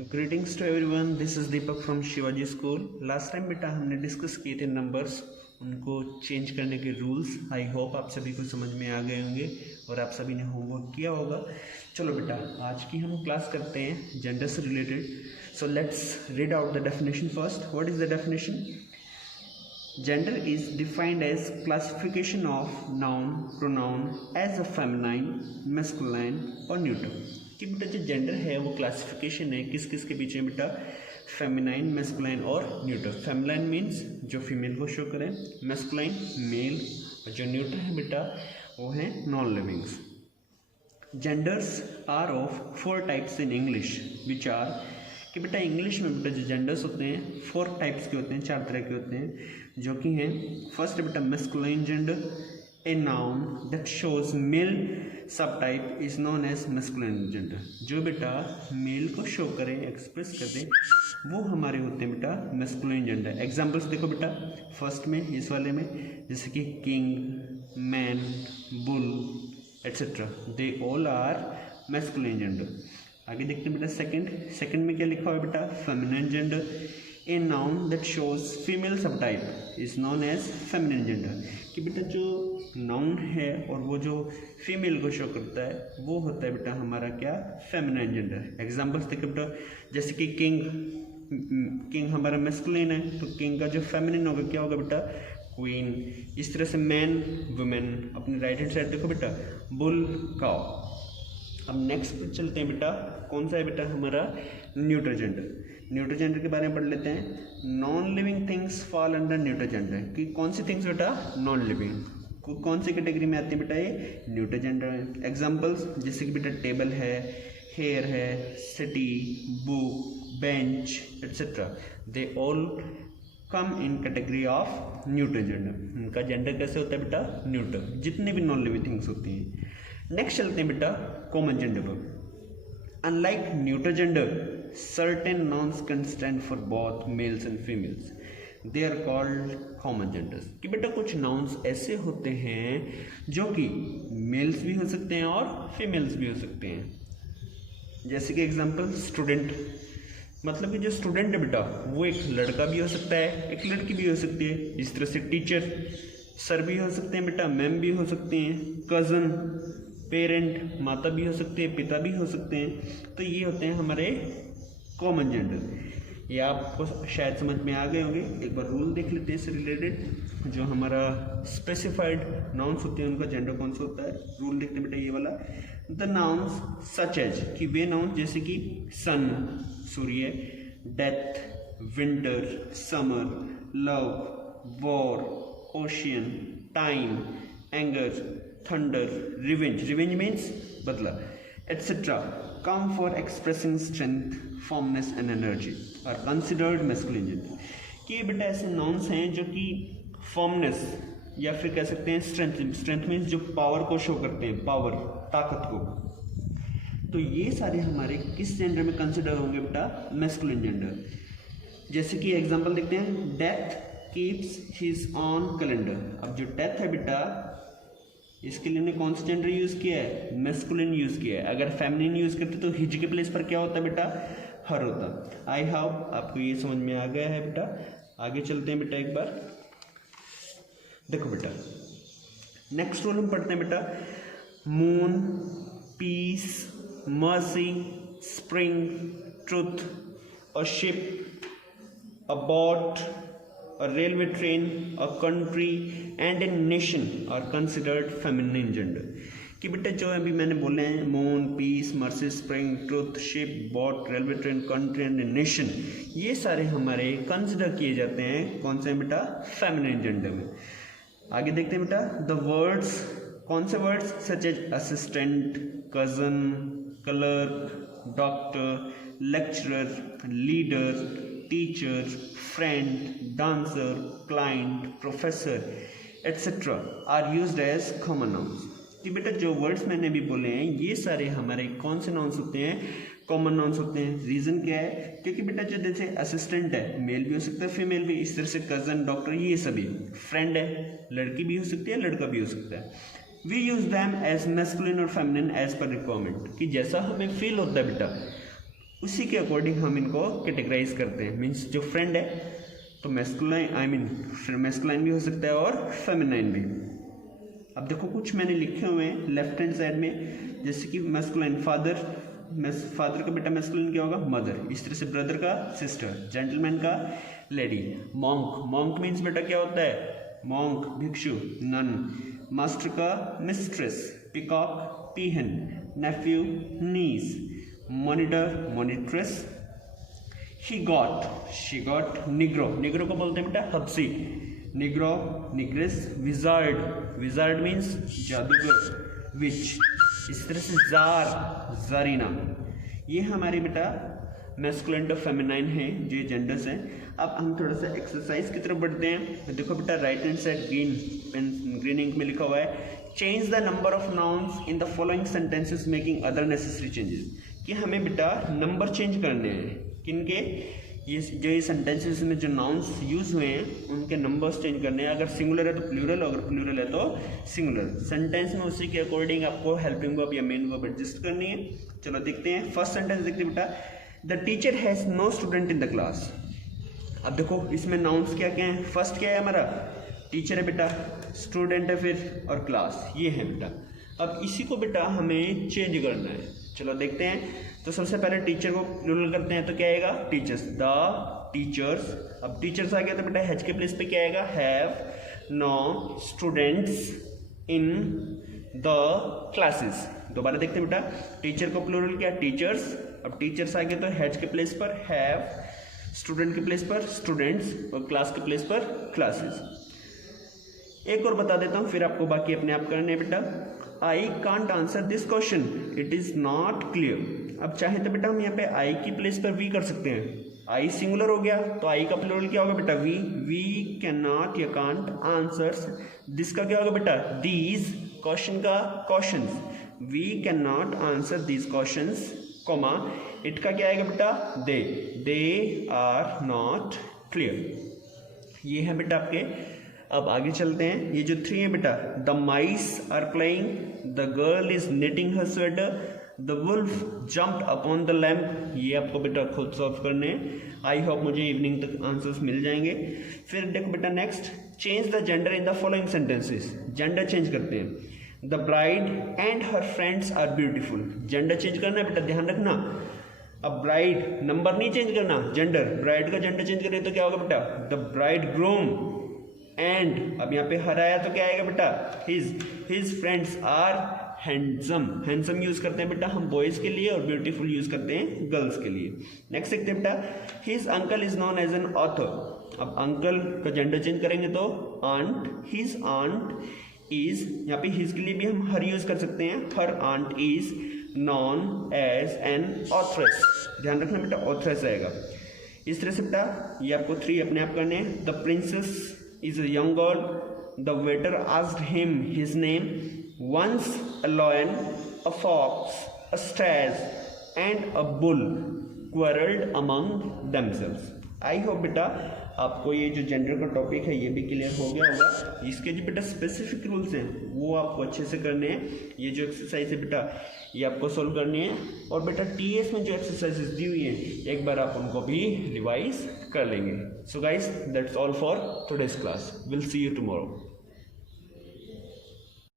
Greetings to everyone, this is Deepak from Shivaji school. Last time बेटा हमने discuss किए थे नंबर्स, उनको चेंज करने के रूल्स। आई होप आप सभी को समझ में आ गए होंगे और आप सभी ने होमवर्क किया होगा। चलो बेटा, आज की हम क्लास करते हैं जेंडर से related. So let's read out the definition first. What is the definition? Gender is defined as classification of noun, pronoun as a feminine, masculine और neuter। कि बेटा जो जेंडर है वो क्लासिफिकेशन है किस किस के बीच में बेटा? फेमिनाइन, मैस्कुलाइन और न्यूटर। फेमिनाइन मीन्स जो फीमेल को शो करें, मैस्कुलाइन मेल, और जो न्यूटर है बेटा वो है non livings. Genders are of 4 types in English which are, कि बेटा इंग्लिश में बेटा जो जेंडर्स होते हैं 4 टाइप्स के होते हैं, 4 तरह के होते हैं, जो कि हैं फर्स्ट बेटा masculine gender, a noun that shows male sub type is known as masculine gender. जो बेटा मेल को शो करे, एक्सप्रेस कर दे, वो हमारे होते हैं बेटा मैस्कुलाइन जेंडर। एग्जांपल्स देखो बेटा, फर्स्ट में इस वाले में जैसे कि king, man, bull etcetera, they all are masculine gender. आगे देखते हैं बेटा सेकंड में क्या लिखा हुआ है बेटा? Feminine gender, a noun that shows female sub type is known as feminine gender. कि बेटा जो नाउन है और वो जो फीमेल को शो करता है वो होता है बेटा हमारा क्या? Feminine gender. एग्जांपल्स देखो बेटा, जैसे कि किंग हमारा मैस्कुलिन है, तो किंग का जो फेमिनिन होगा क्या होगा बेटा? क्वीन। इस तरह से मैन, वुमेन। अपनी राइट हैंड साइड देखो बेटा, बुल, काउ। अब नेक्स्ट पे चलते हैं बेटा, कौन सा है बेटा हमारा? Neuter gender. न्यूटर जेंडर के बारे में पढ़ लेते हैं। Non living things fall under neuter gender. कि कौन सी थिंग्स बेटा? Non living. कौन सी कैटेगरी में आती है बेटा? ये न्यूटर जेंडर है। एग्जांपल्स जैसे कि बेटा टेबल है, हेयर है, city, book, bench etcetera, they all come in category of neuter gender. उनका जेंडर कैसे होता है बेटा? न्यूटर। जितने भी नॉन लिविंग थिंग्स होती हैं। नेक्स्ट चलते हैं बेटा कॉमन जेंडर पर। Unlike neuter gender, certain nouns can stand for both males and females. They are called common genders। कि बेटा कुछ nouns ऐसे होते हैं जो कि मेल्स भी हो सकते हैं और फीमेल्स भी हो सकते हैं। जैसे कि एग्जांपल स्टूडेंट, मतलब कि जो स्टूडेंट है बेटा वो एक लड़का भी हो सकता है, एक लड़की भी हो सकती है। इस तरह से टीचर, सर भी हो सकते हैं बेटा, मैम भी हो सकते हैं, कज़न, पेरेंट, माता भी हो सकते हैं, पिता भी हो सकते हैं। तो ये होते हैं हमारे कॉमन जेंडर। ये आपको शायद समझ में आ गए होंगे। एक बार रूल देख लेते हैं इससे रिलेटेड। जो हमारा स्पेसिफाइड नाउन्स होते हैं उनका जेंडर कौन सा होता है? रूल देखते हैं बेटा ये वाला। द नाउन्स सच एज, कि वे नाउन्स जैसे कि सन सूर्य, death, winter, summer, love, war, ocean, time, anger, thunder, revenge means बदला et cetera, come for expressing strength, firmness and energy are considered masculine gender। कि ये बेटा ऐसे nouns हैं जो कि firmness या फिर कह सकते हैं strength मीन्स जो पावर को शो करते हैं, पावर, ताकत को। तो ये सारे हमारे किस जेंडर में कंसिडर होंगे बेटा? Masculine gender. जैसे कि एग्जांपल देखते हैं, death keeps his on calendar. अब जो डेथ है बेटा इसके लिए हमने कौन सा जेंडर यूज किया है? मैस्कुलिन यूज किया है। अगर फेमिनिन यूज करते तो हिज के प्लेस पर क्या होता है बेटा? हर होता। आई होप आपको ये समझ में आ गया है बेटा। आगे चलते हैं बेटा, एक बार देखो बेटा, नेक्स्ट रूल हम पढ़ते हैं बेटा। Moon, peace, mercy, spring, truth, a ship, a boat, a railway train, a country and a nation are considered feminine gender। कि बेटा जो अभी मैंने बोले हैं, moon, peace, mercy, spring, truth, ship, boat, railway train, country and nation, ये सारे हमारे कंसिडर किए जाते हैं कौन से बेटा? फेमिनिन जेंडर में। आगे देखते हैं बेटा, द वर्ड्स, कौन से words? Such as assistant, cousin, clerk, doctor, lecturer, leader, teacher, friend, dancer, client, professor etcetera are used as common nouns. कि बेटा जो वर्ड्स मैंने भी बोले हैं ये सारे हमारे कौन से नाउन्स होते हैं? कॉमन नाउन्स होते हैं। रीजन क्या है? क्योंकि बेटा जो जैसे असिस्टेंट है, मेल भी हो सकता है, फीमेल भी। इस तरह से कजन, डॉक्टर, ये सभी। फ्रेंड है, लड़की भी हो सकती है, लड़का भी हो सकता है। We use them as masculine और फेमिनिन एज पर रिक्वायरमेंट। कि जैसा हमें फील होता है बेटा उसी के अकॉर्डिंग हम इनको कैटेगराइज करते हैं। मीन्स जो फ्रेंड है तो मैस्कुलाइन मैस्कुलाइन भी हो सकता है और फेमिनाइन भी। अब देखो कुछ मैंने लिखे हुए हैं लेफ्ट हैंड साइड में, जैसे कि मैस्कुलाइन फादर का बेटा मैस्कुलाइन क्या होगा, मदर। इस तरह से ब्रदर का सिस्टर, जेंटलमैन का लेडी, मॉन्क मीन्स बेटा क्या होता है, मॉन्क भिक्षु, नन। मास्टर का mistress, peacock peahen, nephew niece, monitor monitress. She goat negro को बोलते हैं बेटा हब्सी, निग्रो निग्रेस। विजार्ड मीन्स जादूगर, विच। इस तरह से जारीना। ये हमारे बेटा मैस्कुलाइन और फेमिनाइन है, जो ये जेंडर्स हैं। अब हम थोड़ा सा एक्सरसाइज की तरफ बढ़ते हैं। देखो बेटा right hand side green ink में लिखा हुआ है, change the number of nouns in the following sentences making other necessary changes. कि हमें बेटा नंबर चेंज करने हैं, किनके, ये सेंटेंसेस में जो नाउन्स यूज हुए हैं उनके नंबर्स चेंज करने हैं। अगर सिंगुलर है तो प्लूरल, अगर प्लूरल है तो सिंगुलर। सेंटेंस में उसी के अकॉर्डिंग आपको हेल्पिंग वर्ब या मेन वर्ब एडजस्ट करनी है। चलो देखते हैं। फर्स्ट सेंटेंस देखते हैं बेटा, the teacher has no student in the class. अब देखो इसमें नाउन्स क्या क्या है। फर्स्ट क्या है हमारा, टीचर है बेटा, स्टूडेंट है फिर, और क्लास, ये है बेटा। अब इसी को बेटा हमें चेंज करना है। चलो देखते हैं। तो सबसे पहले टीचर को प्लूरल करते हैं तो क्या आएगा, टीचर्स, द टीचर्स। अब टीचर्स आ गया तो बेटा हैज के प्लेस पे क्या आएगा, have no students in the classes. दोबारा देखते हैं बेटा, टीचर को प्लूरल किया टीचर्स। अब टीचर्स आ गया तो हैज के प्लेस पर हैव, स्टूडेंट के प्लेस पर स्टूडेंट्स, और क्लास के प्लेस पर क्लासेस। एक और बता देता हूँ, फिर आपको बाकी अपने आप करने हैं बेटा। I can't answer this question, it is not clear. अब चाहे तो बेटा हम यहाँ पे आई की प्लेस पर वी कर सकते हैं। आई सिंगुलर हो गया तो आई का प्लूरल क्या होगा बेटा, वी कैन नॉट या कांट आंसर्स। दिस का क्या होगा बेटा, दीज। क्वेश्चन का questions, we can not answer these questions, comma. It का क्या आएगा बेटा, दे आर नॉट क्लियर। ये है बेटा आपके। अब आगे चलते हैं। ये जो 3 है बेटा, the mice are playing, the girl is knitting her sweater, the wolf jumped upon the lamp. ये आपको बेटा खुद सॉल्व करने हैं। आई होप मुझे इवनिंग तक आंसर्स मिल जाएंगे। फिर देखो बेटा next, change the gender in the following sentences. Gender change करते हैं। The bride and her friends are beautiful. Gender change करना है बेटा, ध्यान रखना। अब ब्राइड नंबर नहीं चेंज करना, जेंडर। ब्राइड का जेंडर चेंज करें तो क्या होगा बेटा, द ब्राइड ग्रूम। एंड अब यहाँ पे हर आया तो क्या आएगा बेटा, his friends are handsome. Handsome use करते हैं बेटा हम बॉयज के लिए, और ब्यूटीफुल यूज करते हैं गर्ल्स के लिए। नेक्स्ट देखते हैं बेटा, his uncle is known as an author. अब अंकल का जेंडर चेंज करेंगे तो आंट, हिज आंट इज। यहाँ पे हिज के लिए भी हम हर यूज कर सकते हैं, her aunt is known as an authoress. ध्यान रखना बेटा ऑथरेस आएगा। इस तरह से बेटा ये आपको 3 अपने आप करने हैं। The princess is a young girl. The waiter asked him his name. Once a lion, a fox, a stag and a bull quarreled among themselves. I hope बेटा आपको ये जो जेंडर का टॉपिक है ये भी क्लियर हो गया होगा। इसके जो बेटा स्पेसिफिक रूल्स हैं वो आपको अच्छे से करने हैं। ये जो एक्सरसाइज है बेटा ये आपको सॉल्व करनी है, और बेटा टीएस में जो एक्सरसाइजेस दी हुई हैं एक बार आप उनको भी रिवाइज कर लेंगे। So guys that's all for today's class, will see you tomorrow.